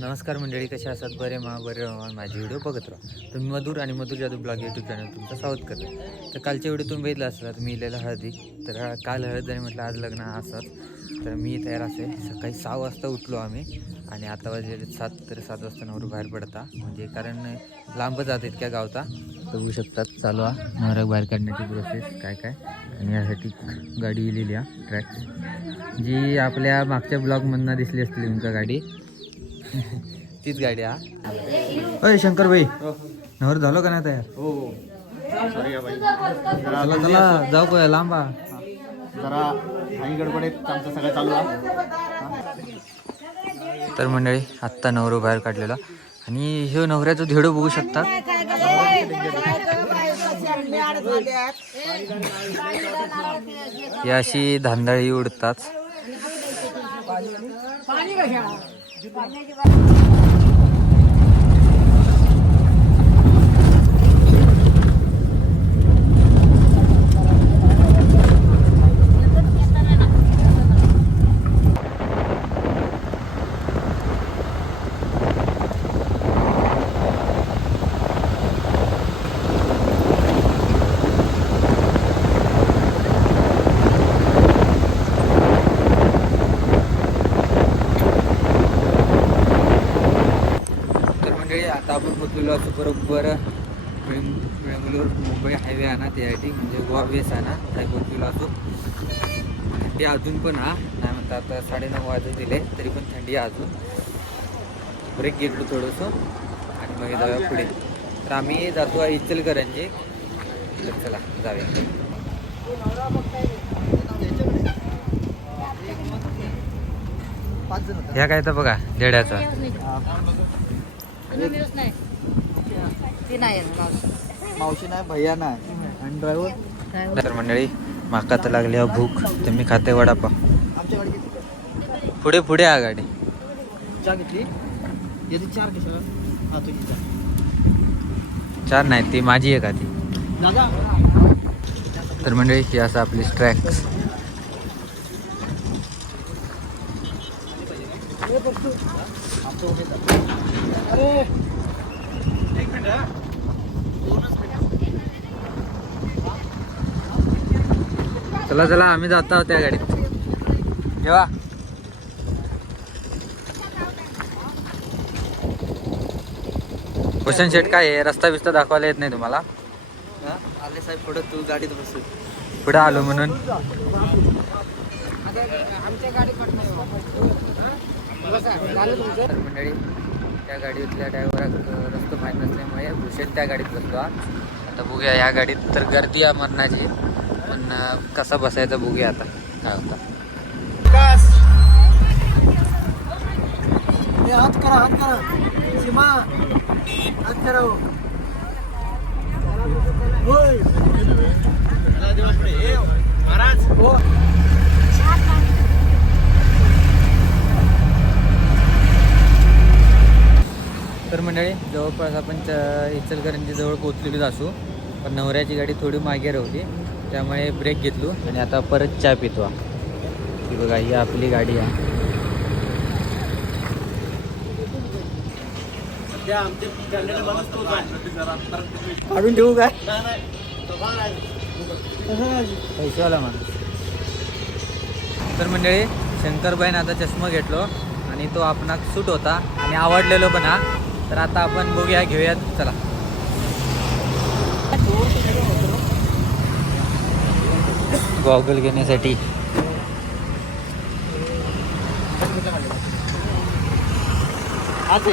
नमस्कार मंडळी कशा असतात बरे मा बरे राहा. माझे व्हिडिओ बघत राहा. तुम्ही मधुर आणि मधुर जादू ब्लॉग यूट्यूब चॅनल तुमचं स्वागत करतो. तर कालच्या व्हिडिओ तुम्ही बघितला असला तर मी लिहिलेला हळदी. तर हा- काल हळद आणि म्हटलं आज लग्न असत तर मी तयार असे. सकाळी सहा वाजता उठलो आम्ही आणि आता वाजले सात तर सात वाजता नवरू बाहेर पडता. म्हणजे कारण लांब जात इतक्या गावता बघू शकतात. चालू आहे नवऱ्या बाहेर काढण्याची प्रोसेस काय काय? आणि यासाठी गाडी इलेली आहे ट्रॅक जी आपल्या मागच्या ब्लॉगमधनं दिसली असतील तुमच्या गाडी तीच गाडी हा. अय शंकर भाई नवर झालो का नाही तयार हो बाई. चला चला जाऊ का लांबा जरा काही गडबडीत आमचं सगळं चालू आहे. तर मंडळी आत्ता नवरो बाहेर काढलेला. आणि ह्यो नवऱ्याचं धेडो बघू शकता. ही अशी धांदळी उडतात. तर मंडळी असतो बरोबर बेंग- बेंगलोर मुंबई हायवे आहे ना त्यासाठी म्हणजे गोवा बेस आहे ना त्या पोचलेलो असतो थंडी अजून पण हा नाही म्हणता आता साडेनऊ वाजत दिले तरी पण थंडी आहे अजून. ब्रेक घेतलो थोडंसं आणि मग जाऊया पुढे. तर आम्ही जातो आहे इचलकरंजी. तर चला जाऊया. ह्या काय तर बघा देड्याचा. मावशी नाही भैया नाही. आणि ड्रायव्हर तर मंडळी माका तर लागली आहे भूक. तर मी खाते वडापाव किती पुढे पुढे आ गाडी. चहा घेतली? येते चार कशाला? हा तुझी चहा चार नाही ती माझी आहे का ती दादा? तर मंडळी ही असं आपली ट्रॅक्स अरे एक मिनिट हा. चला चला आम्ही जात आहोत त्या गाडीत. जेव्हा भूषण शेट काय आहे? रस्ता बिस्ता दाखवायला येत नाही तुम्हाला? आले साहेब पुढे तू गाडीत बस. पुढे आलो म्हणून. मंडळी. त्या गाडीतल्या ड्रायव्हराक रस्तो माहीत नसल्यामुळे भूषण त्या गाडीत बसलो हा. आता बघूया या गाडीत तर गर्दी आहे मरणाची पण कसा बसायचा बघूया आता काय होता. हात करा हात करा. सीमा हात करा हो. होय. महाराज! हो. तर मंडळी जवळपास आपण च- इचलकरंजी जवळ पोचलेलो असू. पण नवऱ्याची गाडी थोडी मागे राहली त्यामुळे ब्रेक घेतलो आणि आता परत चहा पितो. हा. बघा ही आपली गाडी आहे. काढून ठेवू काय? पैसेवाला माणूस. तर मंडळी शंकरबाईने आता चष्मा घेतलो आणि तो आपणाक सूट होता आणि आवडलेलो पण हा. तर आता आपण बघूया घेऊयात. चला. गॉगल घेण्यासाठी. हाच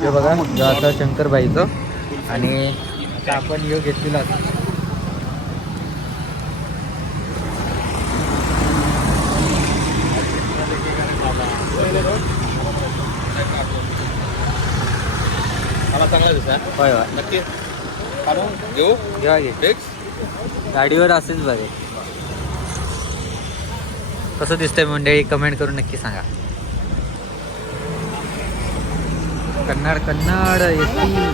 हे बघा आता शंकरबाईचं. आणि आता आपण यो घेतलेला मला चांगला दिसा होय होय. नक्की. घेऊ. घ्या घे फिक्स गाडीवर असेच बरे कसं दिसतंय मंडळी कमेंट करून नक्की सांगा. कन्नड कन्नड येती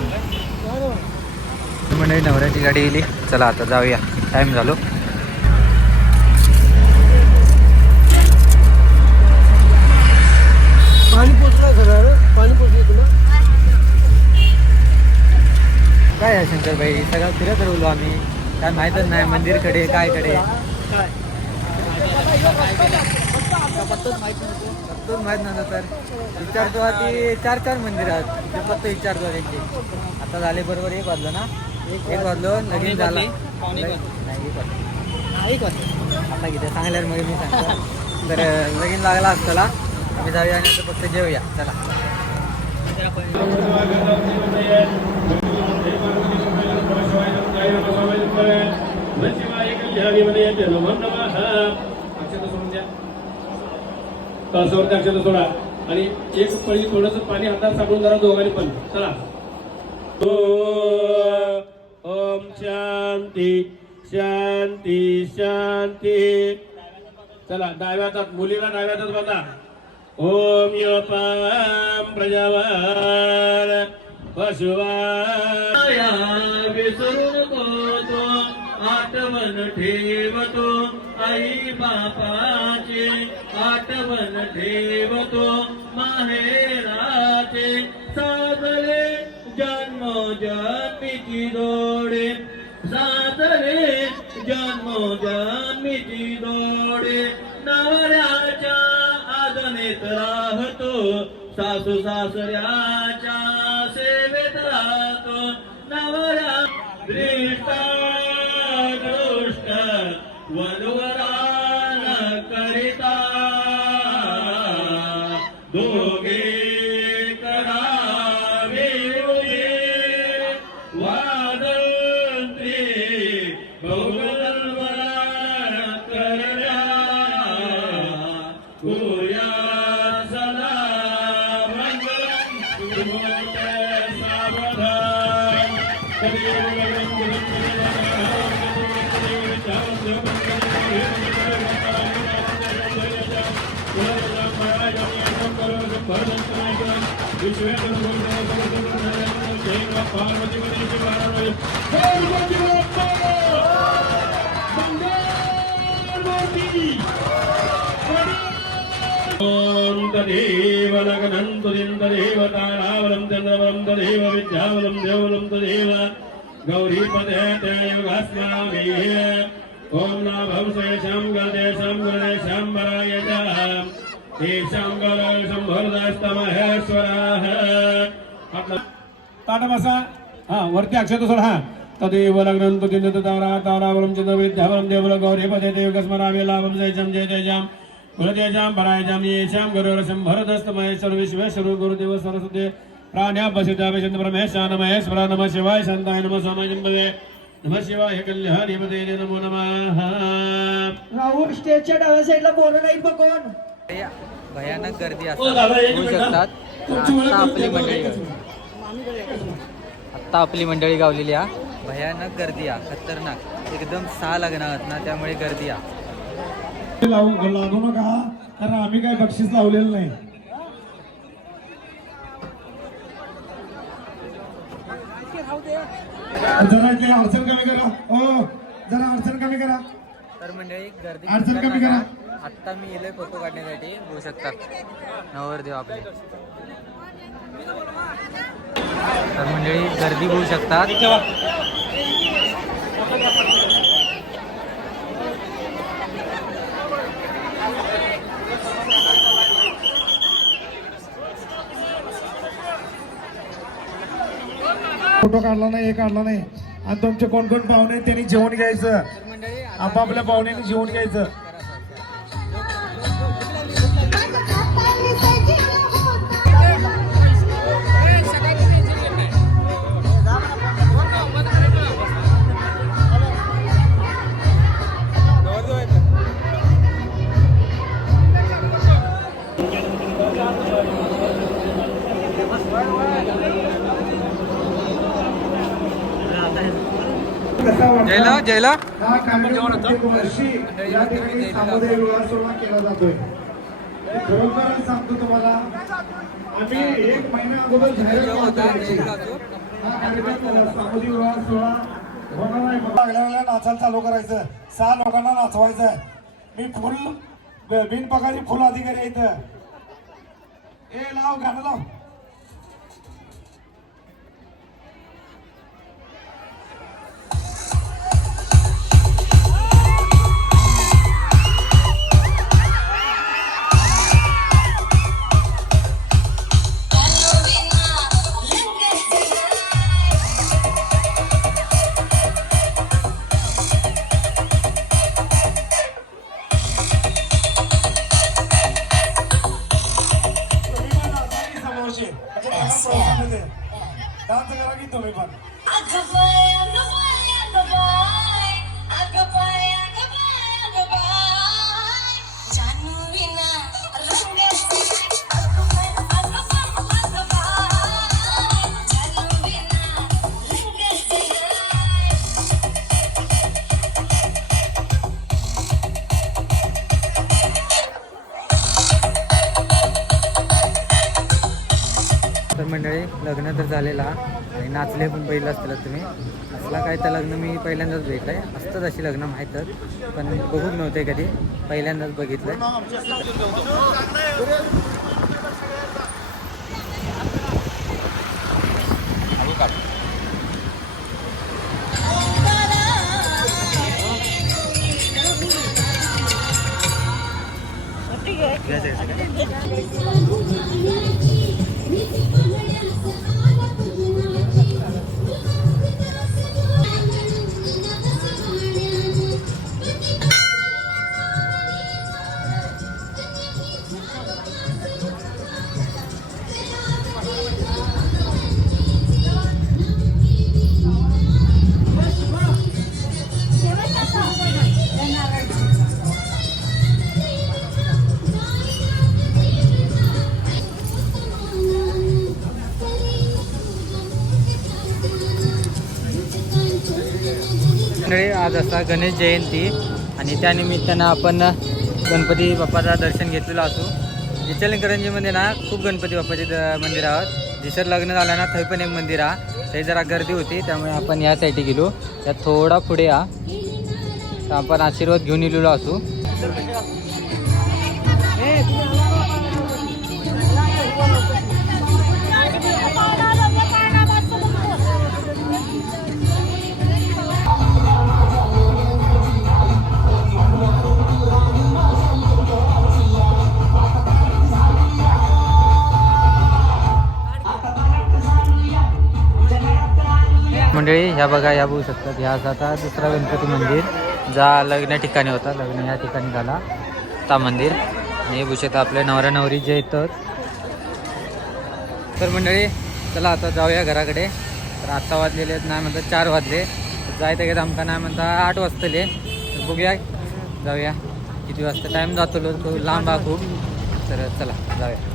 मंडळी नवऱ्याची गाडी गेली. चला आता जाऊया. टाइम झालो. पाणी पोचलं सगळं? पाणी पोचलं तुला? काय आहे शंकरबाई? सगळं फिरत राहिलो आम्ही. काय माहीतच नाही मंदिरकडे काय? कडे पत्तच माहीत नव्हतं तर विचारतो आधी चार चार मंदिर आहेत. ते पत्त विचारतो त्यांचे आता झाले बरोबर एक वाजलं ना? एक वाजलो लगीन झाला. नाही एक वाजलं. एक आता किती? सांगल्यावर मग मी सांगतो. तर लगीन लागला असताला आम्ही जाऊया आणि आता फक्त जेवूया. चला. तासावरती अक्षता सोडा. आणि एक पळी थोडस पाणी हातात सापडून जरा दोघांनी पण. चला. ओम शांती शांती शांती. चला डाव्या हातात मुलीला डाव्या हातात बघा ओम योपाम प्रजावार पशुवाया विसरू आठवण ठेवतो आई बापाचे. आठवण ठेवतो माहेराचे. साधले जन्म जन्मीची दोडे साधले जन्म जन्मीची दोडे नवऱ्याच्या आदनेत राहतो सासू सासऱ्याच्या सेवेत राहतो. नवऱ्या दृष्ट वनवरान करिता दोघे करावे उभे वादंत्री बहुगलवरान करण्या कुर्या सदा मंगलम దేవతాళావలం చంద్రవలం తదేవ విద్యావలం దేవలం తదేవ గౌరీపదే యోగాస్యామి ఓం నా భంసేషాం గదే శాం గురే శాంబరాయ ताटमसा हा वरती अक्षतसर हा तदेव लग्नं तु किञ्चित् तारा तारावलं चन्द्रविद्यावलं देवलगौरीपदे देवकस्मरामि लाभं जयजं जय जयजां कुलतेजां परायजां येषां गुरुरसं भरतस्तमहेश्वर विश्वेश्वरो गुरुदेव सरस्वते प्राण्यापसिद्धाभिषन् परमेशा नमहेश्वर नमः शिवाय सन्ताय नमः स्वामजम्भवे नमः शिवाय कल्याणीपते नमो नमः राहुल स्टेजच्या डाव्या साईडला बोलू नाही कोण भयानक गर्दी होऊ. शकतात. आता आपली मंडळी. आत्ता आपली मंडळी गावलेली आहे भयानक गर्दी आहे खतरनाक. एकदम सहा आहेत ना त्यामुळे गर्दी लावू लागू नका कारण आम्ही काय बक्षीस लावलेलं नाही. जरा अडचण कमी करा. हो जरा अडचण कमी करा. तर मंडळी गर्दी. आत्ता मी येलोय फोटो काढण्यासाठी. होऊ शकतात नवरदेव आपले. तर मंडळी गर्दी होऊ शकतात फोटो काढला नाही हे काढला नाही. आणि तुमचे कोण कोण पाहुणे त्यांनी जेवण घ्यायचं. आपापल्या पाहुण्याने जेवण घ्यायचं. जयला जयला. हा कार्यक्रम प्रत्येक वर्षी या ठिकाणी सामुदायिक विवाह सोहळा केला जातोय. हे खरोखरच सांगतो तुम्हाला आम्ही एक महिना अगोदर जाहीर याची. हा कार्यक्रम सामुदायिक विवाह सोहळा होणार आहे. लागल्या वेळेला नाचायला चालू करायचं. सहा लोकांना नाचवायचं मी फुल ब- बिनपगारी फुल अधिकारी आहे इथं. ए लाव गाणं लाव. लग्न तर झालेला आणि नाचले पण पहिलं असतील तुम्ही. असला काय तर लग्न मी पहिल्यांदाच भेटलंय असतात अशी लग्न माहीतच पण बघूच नव्हते कधी. पहिल्यांदाच बघितलंय. आज असा गणेश जयंती आणि त्यानिमित्तानं आपण गणपती बाप्पाचं दर्शन घेतलेलं असू. इचलकरंजीमध्ये ना खूप गणपती बाप्पाचे मंदिर आहोत. जिसर लग्न झालं ना थंय पण एक मंदिर आहे. ते जरा गर्दी होती त्यामुळे आपण या साईडे गेलो. त्यात थोडा पुढे आ तर आपण आशीर्वाद घेऊन येलेलो असू. मंडळी ह्या बघा ह्या बघू शकतात ह्या असा आता दुसरा गणपती मंदिर. जा लग्न ठिकाणी होता लग्न या ठिकाणी झाला. ता मंदिर. आणि हे बघू आपले नवरा नवरी जे येतात. तर मंडळी चला आता जाऊया घराकडे. तर आत्ता वाजलेले आहेत नाही म्हणतात चार वाजले. जायचं घेत आमका नाही म्हणता आठ वाजतले. तर बघूया जाऊया. किती वाजता टाईम जातो तो लांब हा खूप. तर चला जाऊया.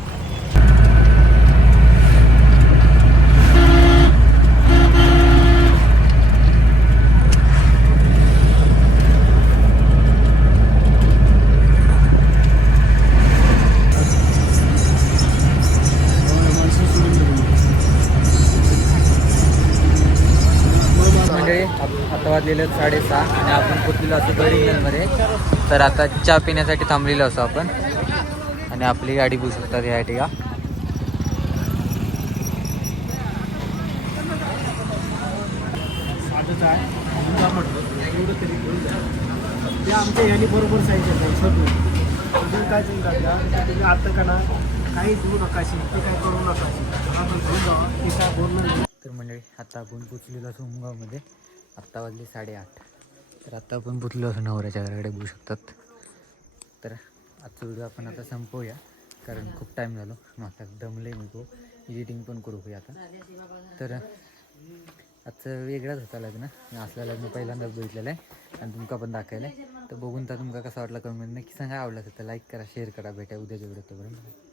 आहे आता वाजलेलं आहेत साडेसहा आणि आपण पोचलेलो असतो बरिंगलमध्ये तर आता चहा पिण्यासाठी थांबलेलो असो आपण. आणि आपली गाडी बसू शकतात या ठिका. ते आमच्या याने बरोबर सांगितलं काय चिंता आता का ना काही देऊ नका ते काय करू नका आपण घेऊन जावा ते काय बोलणं आहे. आत्ता आता आपण पोचलेलो असो उमगावमध्ये. आत्ता वाजले साडेआठ. तर आत्ता आपण पोचलेलो असो नवऱ्याच्या घराकडे बघू शकतात. तर आजचा व्हिडिओ आपण आता संपवूया कारण खूप टाईम झालो. मग आता दमले मी तो एडिटिंग पण करू होई आता. तर आजचं वेगळाच होता लग्न. असलं लग्न पहिल्यांदाच बघितलेलं आहे. आणि तुमका पण दाखवलं आहे तर बघून तर तुमका कसं वाटलं कमेंट नक्की सांगा. आवडलं तर लाईक करा शेअर करा. भेटा उद्याच्या व्हिडिओ तोपर्यंत